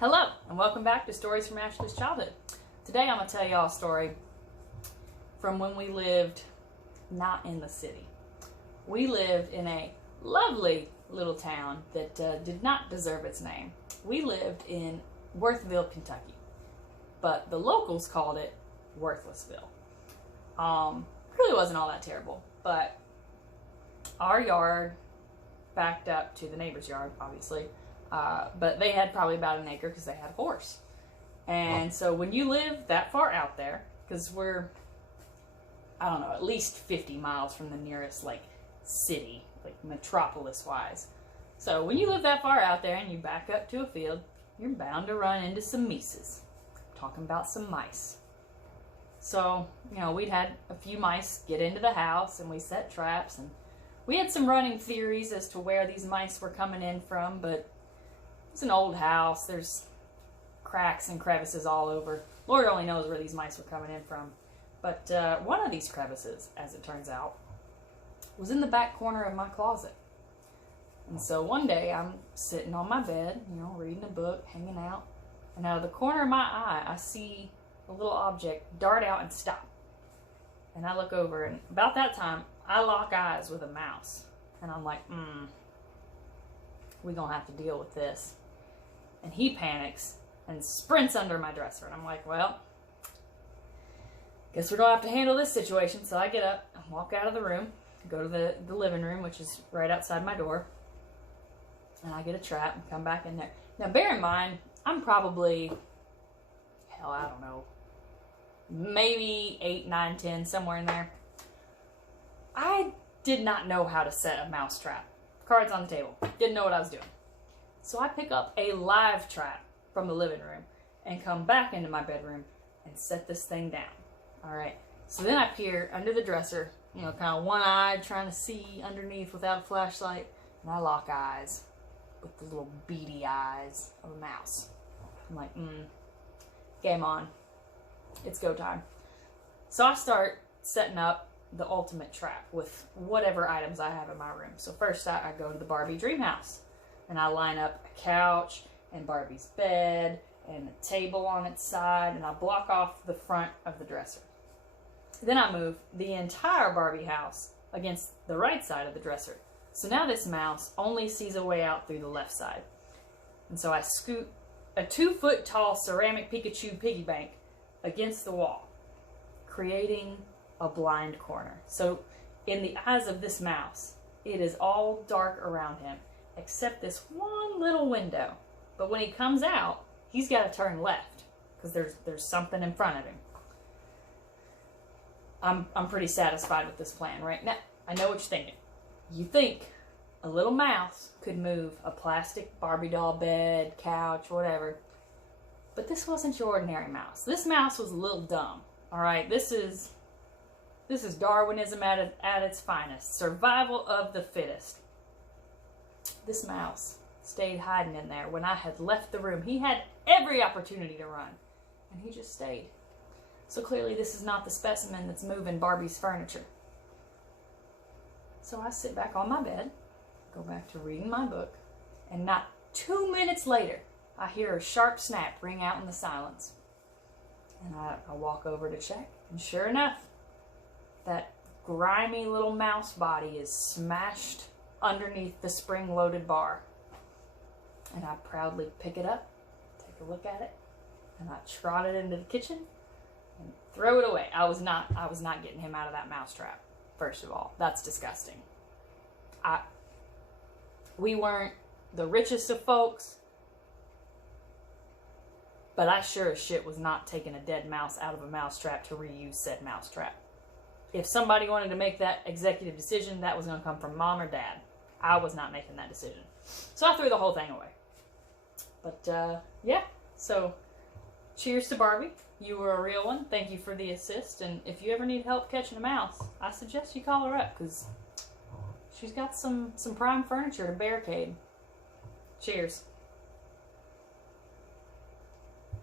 Hello, and welcome back to Stories from Ashley's Childhood. Today I'm going to tell y'all a story from when we lived not in the city. We lived in a lovely little town that did not deserve its name. We lived in Worthville, Kentucky, but the locals called it Worthlessville. Really wasn't all that terrible, but our yard backed up to the neighbor's yard, obviously. But they had probably about an acre because they had a horse. And so when you live that far out there, because we're, I don't know, at least 50 miles from the nearest, city, metropolis-wise. So when you live that far out there and you back up to a field, you're bound to run into some mices. I'm talking about some mice. So, we'd had a few mice get into the house and we set traps, and we had some running theories as to where these mice were coming in from, but it's an old house. There's cracks and crevices all over. Lord only knows where these mice were coming in from. But one of these crevices, as it turns out, was in the back corner of my closet. And so one day I'm sitting on my bed, reading a book, hanging out, and out of the corner of my eye, I see a little object dart out and stop. And I look over, and about that time, I lock eyes with a mouse. And I'm like, we're going to have to deal with this. And he panics and sprints under my dresser. And I'm like, well, guess we're going to have to handle this situation. So I get up and walk out of the room, go to the living room, which is right outside my door. And I get a trap and come back in there. Now, bear in mind, I'm probably, I don't know, maybe 8, 9, 10, somewhere in there. I did not know how to set a mouse trap. Cards on the table. Didn't know what I was doing. So I pick up a live trap from the living room and come back into my bedroom and set this thing down. All right. So then I peer under the dresser, kind of one-eyed, trying to see underneath without a flashlight, and I lock eyes with the little beady eyes of a mouse. I'm like, game on. It's go time. So I start setting up the ultimate trap with whatever items I have in my room. So first I go to the Barbie dream house and I line up a couch and Barbie's bed and a table on its side, and I block off the front of the dresser. Then I move the entire Barbie house against the right side of the dresser. So now this mouse only sees a way out through the left side. And so I scoot a 2-foot tall ceramic Pikachu piggy bank against the wall, creating a blind corner. So in the eyes of this mouse, it is all dark around him, except this one little window. But when he comes out, he's got to turn left because there's something in front of him. I'm pretty satisfied with this plan right now. I know what you're thinking. You think a little mouse could move a plastic Barbie doll bed, couch, whatever. But this wasn't your ordinary mouse. This mouse was a little dumb. All right, this is Darwinism at its finest. Survival of the fittest. This mouse stayed hiding in there when I had left the room. He had every opportunity to run, and he just stayed. So clearly this is not the specimen that's moving Barbie's furniture. So I sit back on my bed, go back to reading my book, and not 2 minutes later, I hear a sharp snap ring out in the silence. And I walk over to check, and sure enough, that grimy little mouse body is smashed underneath the spring-loaded bar. And I proudly pick it up, take a look at it, and I trot it into the kitchen and throw it away. I was not getting him out of that mouse trap. First of all, that's disgusting. We weren't the richest of folks, but I sure as shit was not taking a dead mouse out of a mouse trap to reuse said mouse trap. If somebody wanted to make that executive decision, that was going to come from mom or dad. I was not making that decision. So I threw the whole thing away. But, yeah. So, cheers to Barbie. You were a real one. Thank you for the assist. And if you ever need help catching a mouse, I suggest you call her up, because she's got some prime furniture to barricade. Cheers.